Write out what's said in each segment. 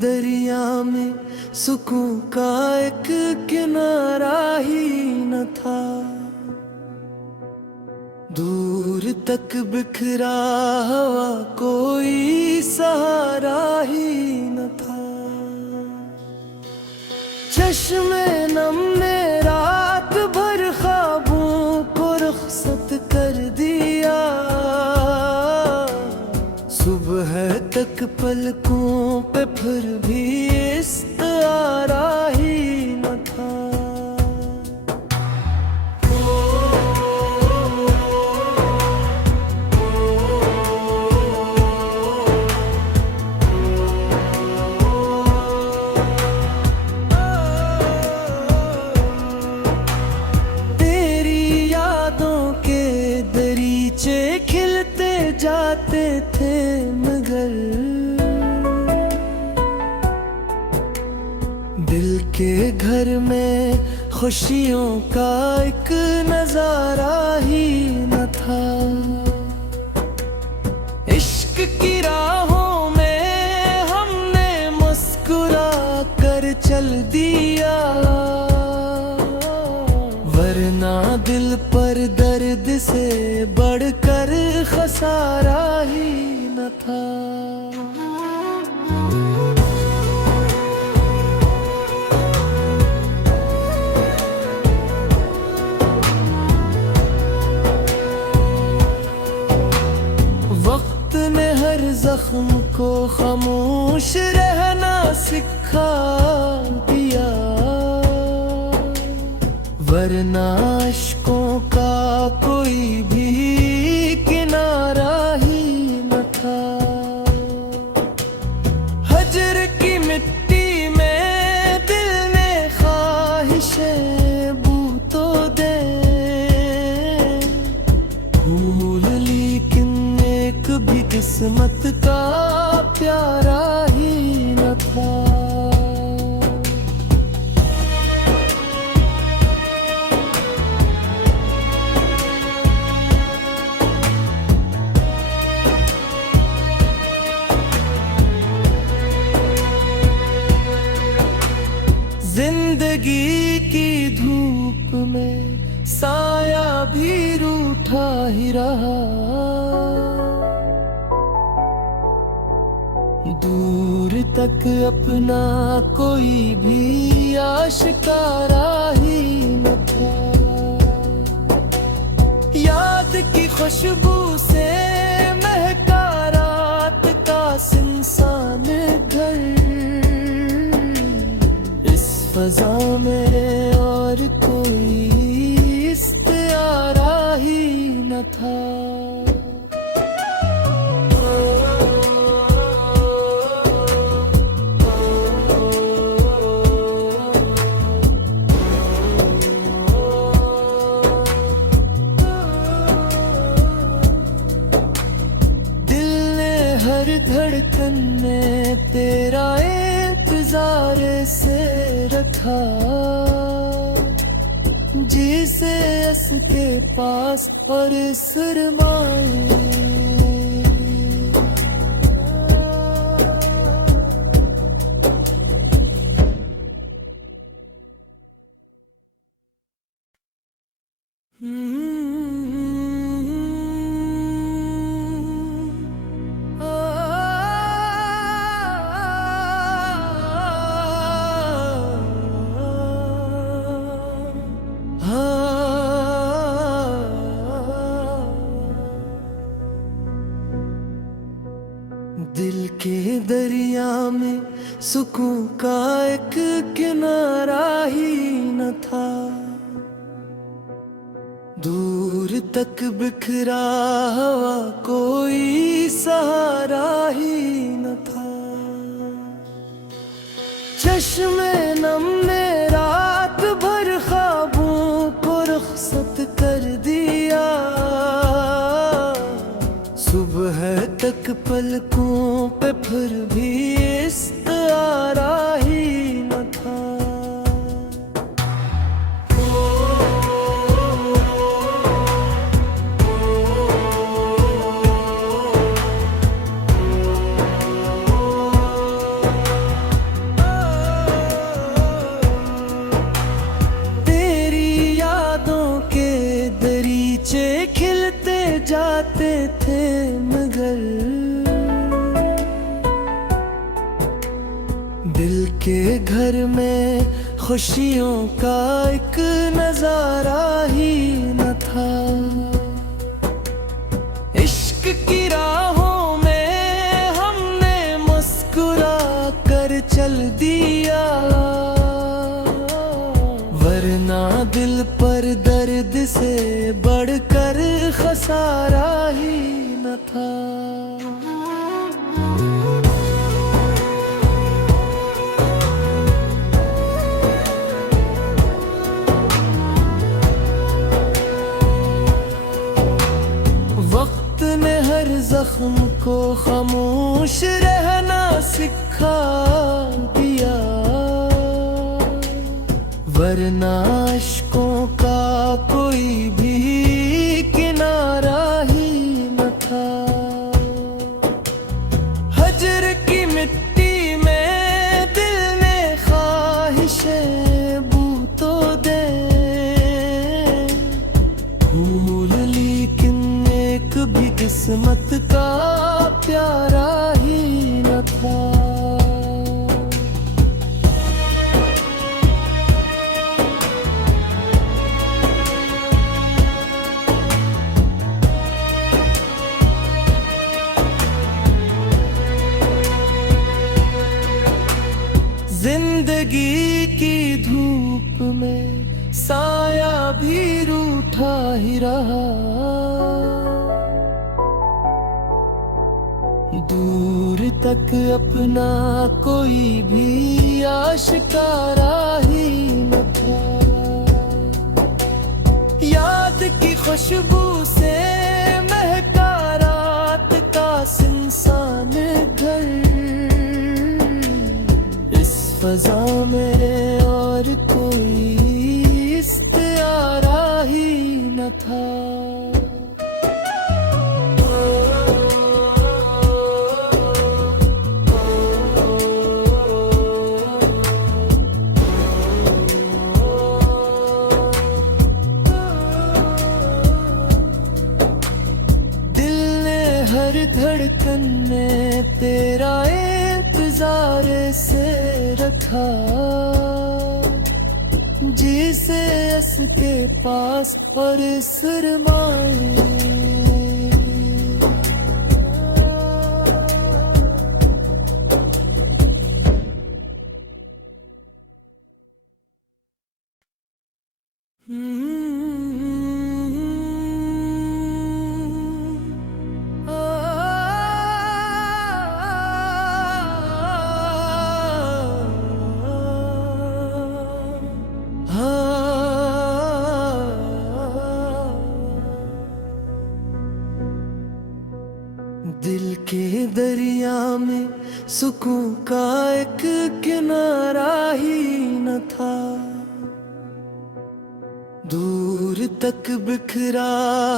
दरिया में सुकून का एक किनारा ही न था। दूर तक बिखरा हुआ कोई सहारा ही न था। चश्मे नम ने रात भर ख्वाबों को रुखसत कर दिया। सुबह तक पलकों पे फिर भी इस्तारा ही न था। तेरी यादों के दरीचे खिलते जाते थे मगर दिल के घर में खुशियों का एक नजारा ही न था। इश्क की राहों में हमने मुस्कुरा कर चल दिया। वरना दिल पर दर्द से बढ़कर खसारा ही न था। वक्त ने हर जख्म को खामोश रहना सिखा दिया। वरना अश्कों का कोई भी किनारा ही न था। हजर की मिट्टी में दिल ने ख्वाहिशें बू तो दे। भूल लेकिन एक भी किस्मत का प्यारा ही न था। जिंदगी की धूप में साया भी रूठा ही रहा। दूर तक अपना कोई भी आशिकारा ही न था। याद की खुशबू से महका रात का सुनसान घर। फजा में और कोई इस्तारा ही न था। दिल ने हर धड़कन में तेरा इंतजार से रखा। जिसे इसके पास और शर्माए। दिल के दरिया में सुकून का एक किनारा ही न था। दूर तक बिखरा हुआ कोई सहारा ही न था। चश्मे नम ने रात भर ख्वाबों को रुखसत कर दिया। सुबह तक पलकों पे फिर भी इस्तारा ही न था। बगीचे खिलते जाते थे मगर दिल के घर में खुशियों का एक नजारा ही न था। इश्क की राहों में हमने मुस्कुरा कर चल दिया, वरना दिल पर दर्द से बढ़कर खसारा ही न था। वक्त ने हर जख्म को खामोश रहना सिखा दिया, वरना अश्कों का कोई भी किनारा ही न था। हजर की मिट्टी में दिल ने ख्वाहिशें बू तो दे, भूल लेकिन एक भी किस्मत का प्यारा ही न था। जिंदगी की धूप में साया भी रूठा ही रहा, दूर तक अपना कोई भी आशिकारा ही न था। याद की खुशबू से महका रात का सुनसान घर, फज़ा में और कोई इस्तियारा ही न था। दिल ने हर धड़कन में तेरा इंतजार से रखा, जिसे इसके पास और शर्माए। दिल के दरिया में सुकून का एक किनारा ही न था, दूर तक बिखरा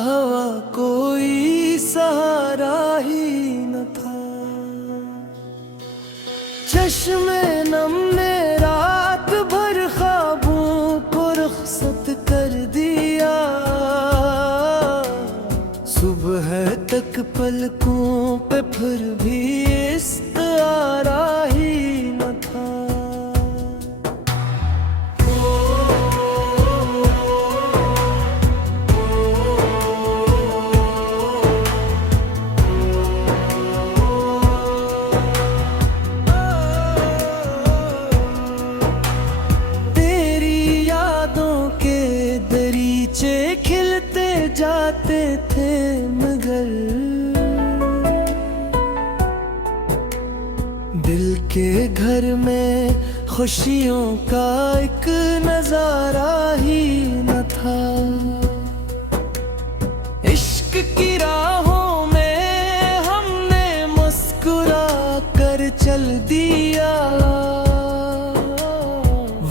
हुआ कोई सहारा ही न था। चश्मे नम ने रात भर ख्वाबों को रुखसत कर दिया, सुबह तक पलकों पे फिर भी इस्तारा ही न था। तेरी यादों के दरीचे खिलते जाते थे मगर दिल के घर में खुशियों का एक नजारा ही न था। इश्क की राहों में हमने मुस्कुरा कर चल दिया,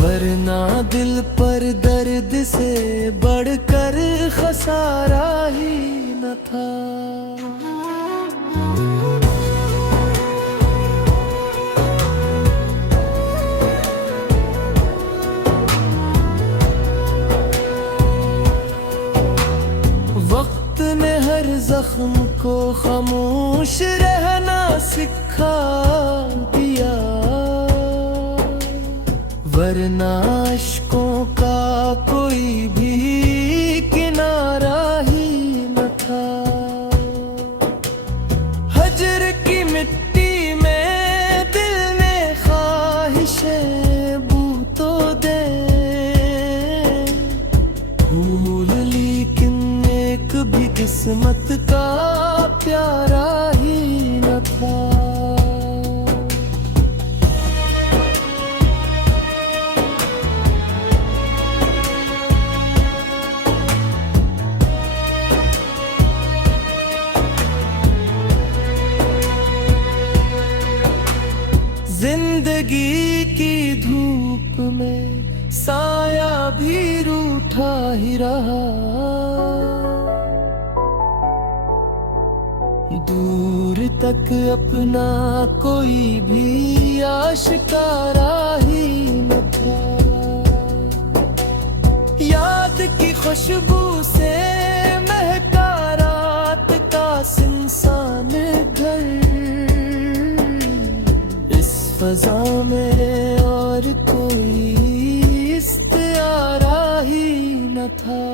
वरना दिल पर दर्द से बढ़कर खसारा ही न था। जख्म को खामोश रहना सिखा दिया, वरना अश्कों का कोई भी किनारा ही न था। हजर की मिट्टी में दिल ने ख्वाहिशें बू तो दे, भूल लेकिन एक भी किस्मत का प्यारा ही न था। जिंदगी की धूप में साया भी रूठा ही रहा, दूर तक अपना कोई भी आशिकारा ही न था। याद की खुशबू से महका रात का सुनसान घर, फज़ा में और कोई इस्तियारा ही न था।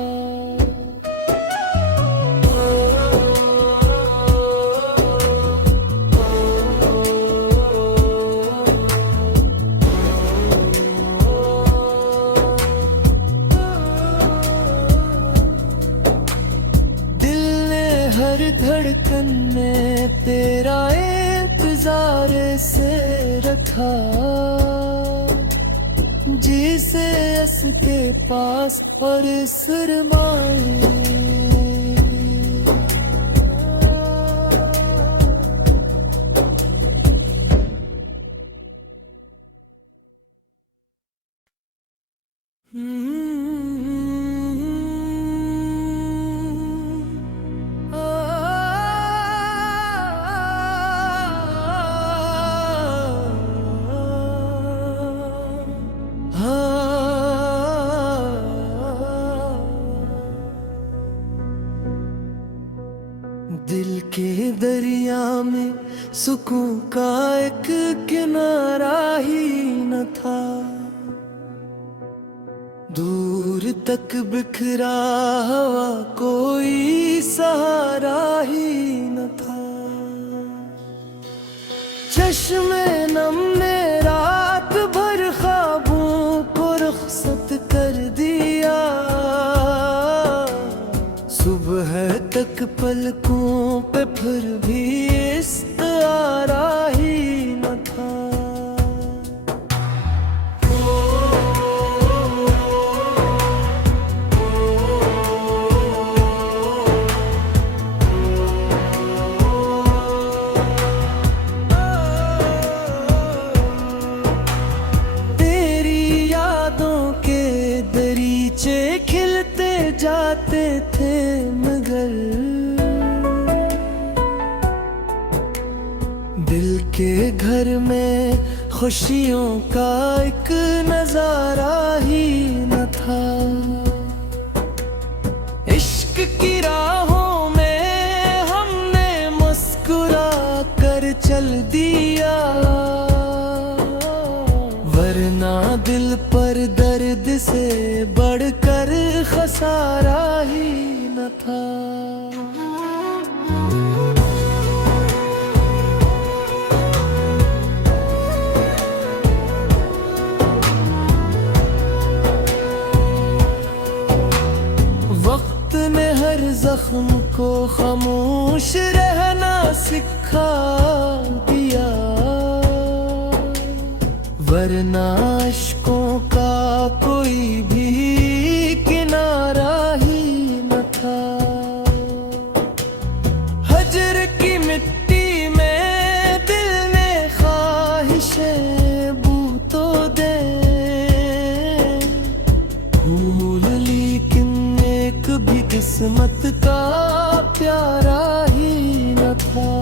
दिल ने हर धड़कन में तेरा इंतजार से रखा, जिसे इसके पास और शर्माए। दिल के दरिया में सुकून का एक किनारा ही न था, दूर तक बिखरा हुआ कोई सहारा ही न था। चश्मे नम ने रात भर ख्वाबों को रुखसत कर दिया, सुबह तक पलकों पे फिर भी इस्तारा ही न था। तेरी यादों के दरीचे खिलते जाते थे, मगर दिल के घर में खुशियों का एक नजारा ही न था। इश्क की राहों में हमने मुस्कुरा कर चल दिया, वरना दिल पर दर्द से बढ़कर खसारा ही न था। वक्त ने हर जख्म को खामोश रहना सिखा दिया, वरना अश्कों का कोई भी किनारा ही न था। हजर की मिट्टी में दिल ने ख्वाहिशें बू तो दे, भूल लेकिन एक भी किस्मत का प्यारा ही न था।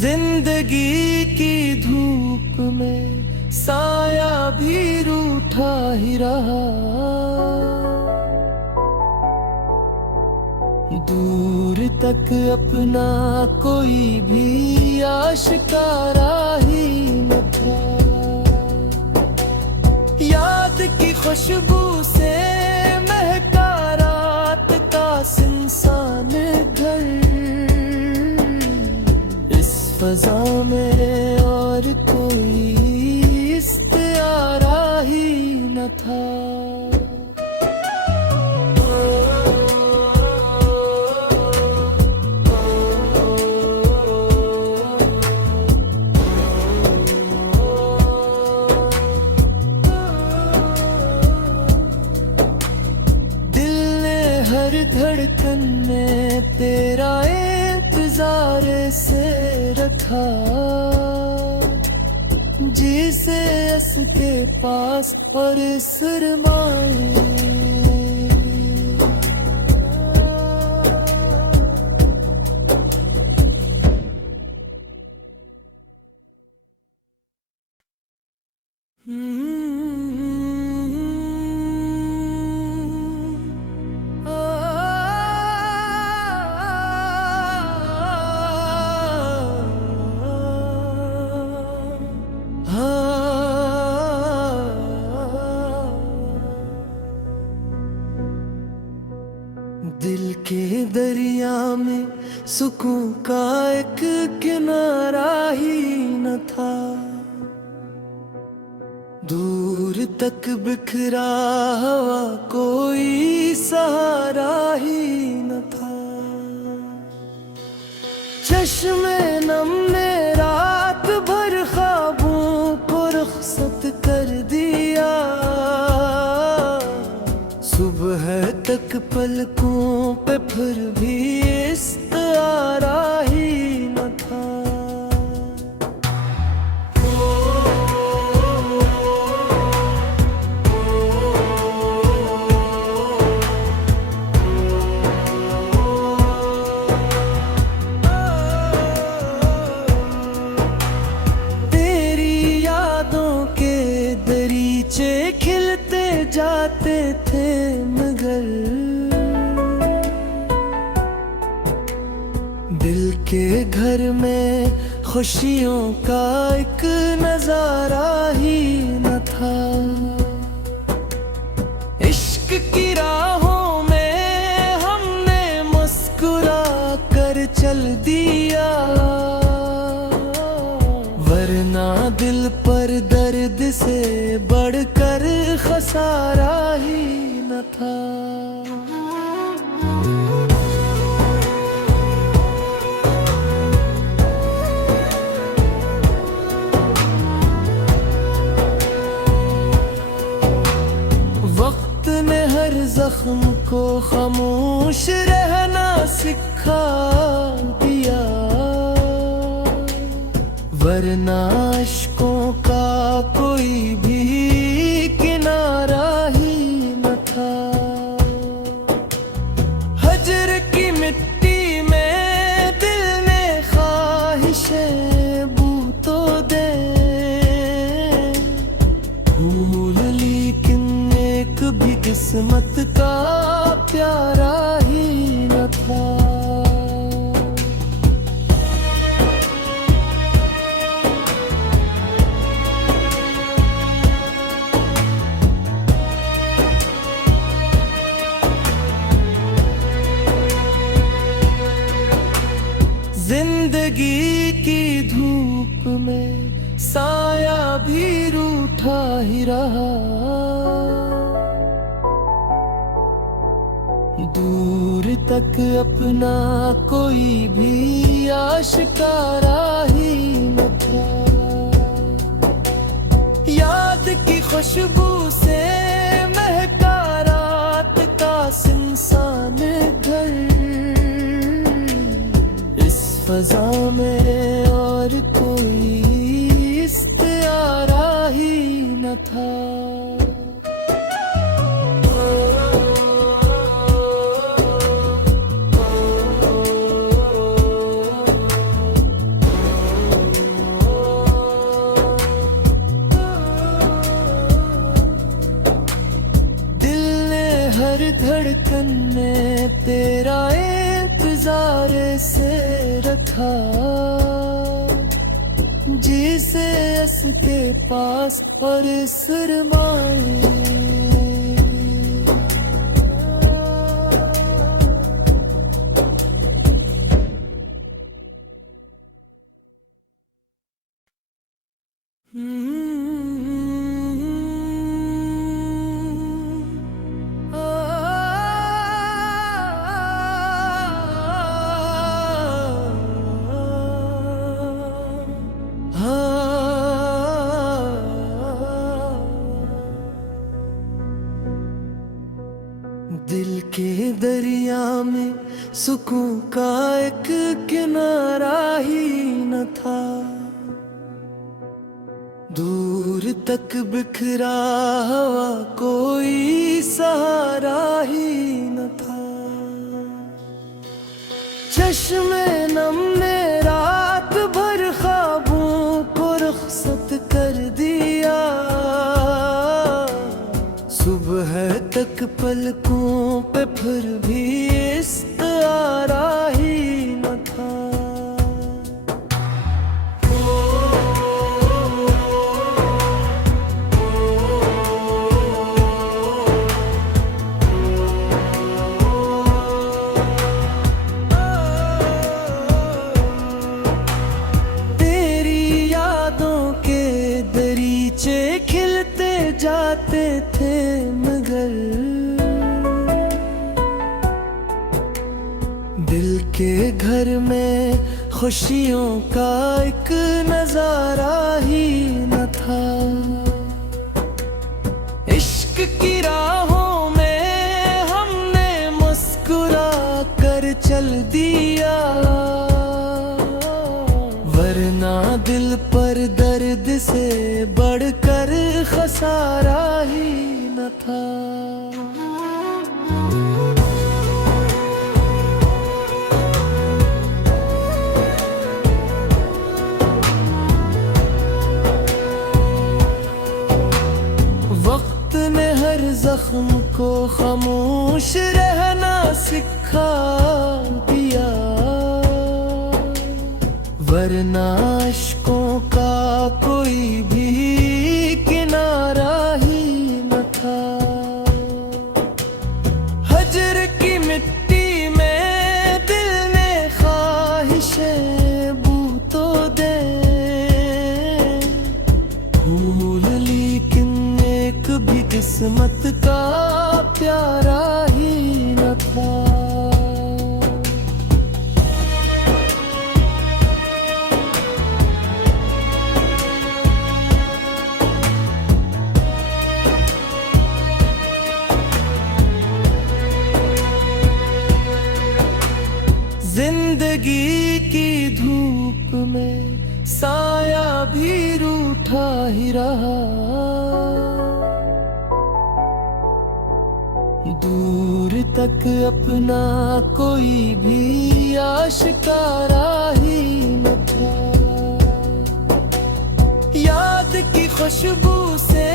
जिंदगी की धूप में साया भी रूठा ही रहा। दूर तक अपना कोई भी आशिकारा ही न था। याद की खुशबू से महका रात का सुनसान घर। इस फजा में और कोई इस्तियारा ही न था। हर धड़कन में तेरा इंतजार से रखा। जिसे इसके पास और शर्माए। दिल के दरिया में सुकून का एक किनारा ही न था। दूर तक बिखरा हुआ कोई सहारा ही न था। चश्मे नम ने रात भर ख्वाबों को रुखसत कर दिया। सुबह तक पलकों पे फिर भी इस्तियारा ही न था। तेरी यादों के दरीचे खिलते जाते थे मगर दिल के घर में खुशियों का एक नजारा ही न था। इश्क की राहों में हमने मुस्कुरा कर चल दिया। वरना दिल पर दर्द से बढ़कर खसारा ही न था। वक्त ने हर जख्म को खामोश रहना सिखा दिया। वरना इश्कों का कोई भी किनारा ही न था। हजर की मिट्टी में दिल ने ख्वाहिशें बू तो दे। भूल लेकिन एक भी किस्मत का प्यारा ही न था। जिंदगी की धूप में साया भी रूठा ही रहा। दूर तक अपना कोई भी आशिकारा ही न था। याद की खुशबू से महका रात का सुनसान घर। फजा में और कोई इस्तियारा ही न था। तेरा इंतजार से रखा, जिसे इसके पास और शर्माए। दिल के दरिया में सुकून का एक किनारा ही न था, दूर तक बिखरा हुआ कोई सहारा ही न था। चश्मे नम ने रात भर ख्वाबों को रुखसत कर दिया, सुबह तक पलकों पे फिर भी इस्तारा ही न था। तेरी यादों के दरीचे खिलते जाते थे, मगर दिल के घर में खुशियों का एक नजारा ही न था। इश्क की राहों में हमने मुस्कुरा कर चल दिया, वरना दिल पर दर्द से बढ़कर खसारा ही न था। वक्त ने हर जख्म को खामोश रहना सिखा दिया, वरना अश्कों का कोई भी किनारा ही न था। हजर की मिट्टी में दिल ने ख्वाहिशें बू तो दे, भूल लेकिन एक भी किस्मत का प्यारा ही न था। जिंदगी की धूप में साया भी रूठा ही रहा, दूर तक अपना कोई भी आशिकारा ही न था। याद की खुशबू से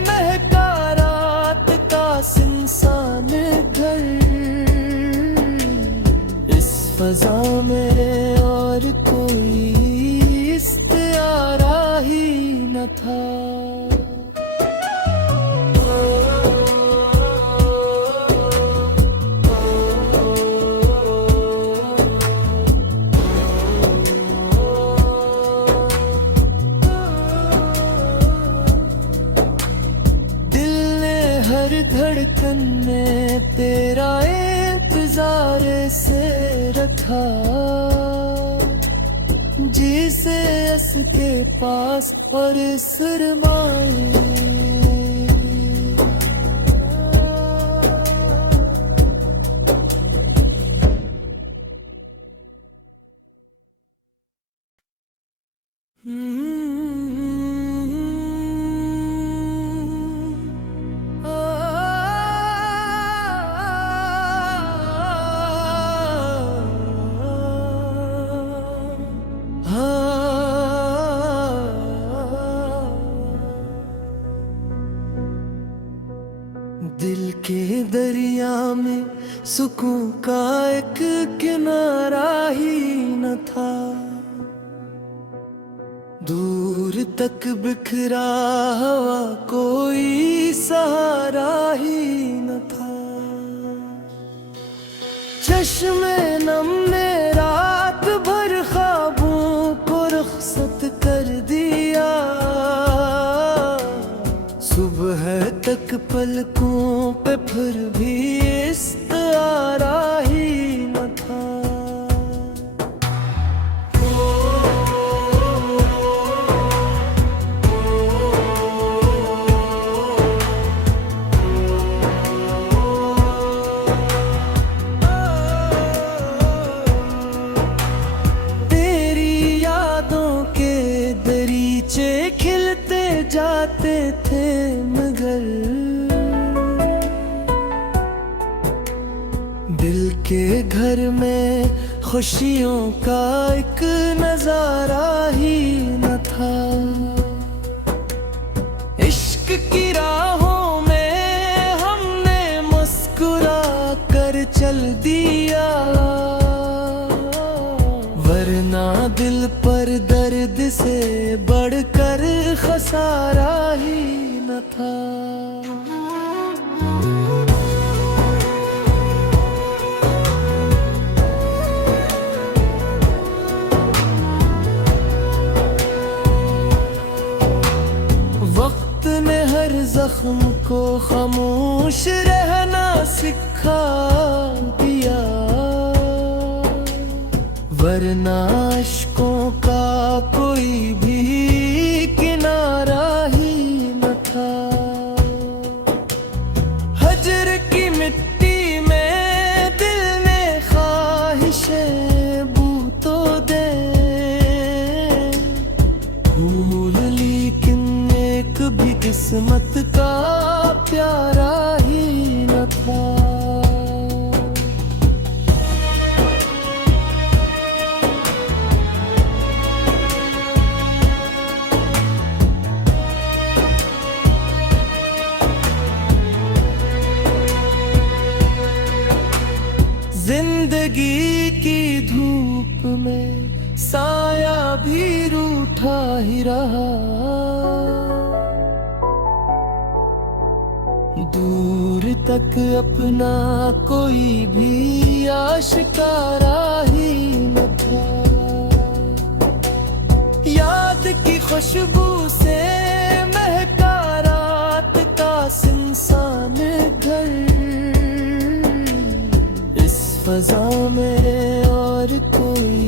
महका रात का सुनसान घर, फजा में और कोई इस्तारा ही न था। दिल ने हर धड़कन में तेरा इंतजार से रखा, जिसे इसके पास और शर्माए। सुकून का एक किनारा ही न था। दूर तक बिखरा हुआ कोई सहारा ही न था। चश्मे नम ने रात भर ख्वाबों को रुखसत कर दिया। सुबह तक पलकों पे फिर भी इस्तारा ही न था। तेरी यादों के दरीचे खिलते जाते थे मगर दिल के घर में खुशियों का एक नजारा ही न था। इश्क की राहों में हमने मुस्कुरा कर चल दिया, वरना दिल पर दर्द से बढ़कर खसारा ही न था। वक्त ने हर जख्म को खामोश रहना सिखा दिया, वरना अश्कों का कोई भी किनारा ही न था। हजर की मिट्टी में दिल ने ख्वाहिशें बू तो दे भूल, लेकिन एक भी किस्मत का प्यारा ही न था। जिंदगी की धूप में साया भी रूठा ही रहा। दूर तक अपना कोई भी आशिकारा ही न था। याद की खुशबू से महका रात का सुनसान घर, फजा में और कोई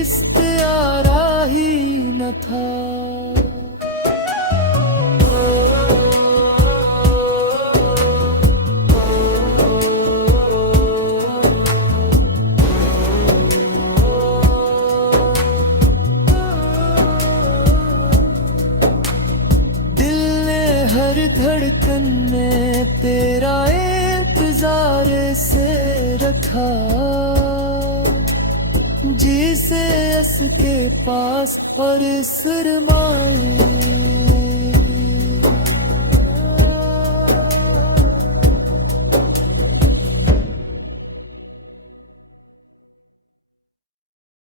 इस्तारा ही न था। दिल ने हर धड़कन में तेरा इंतजार से रखा, जिसे इसके पास और सरमाए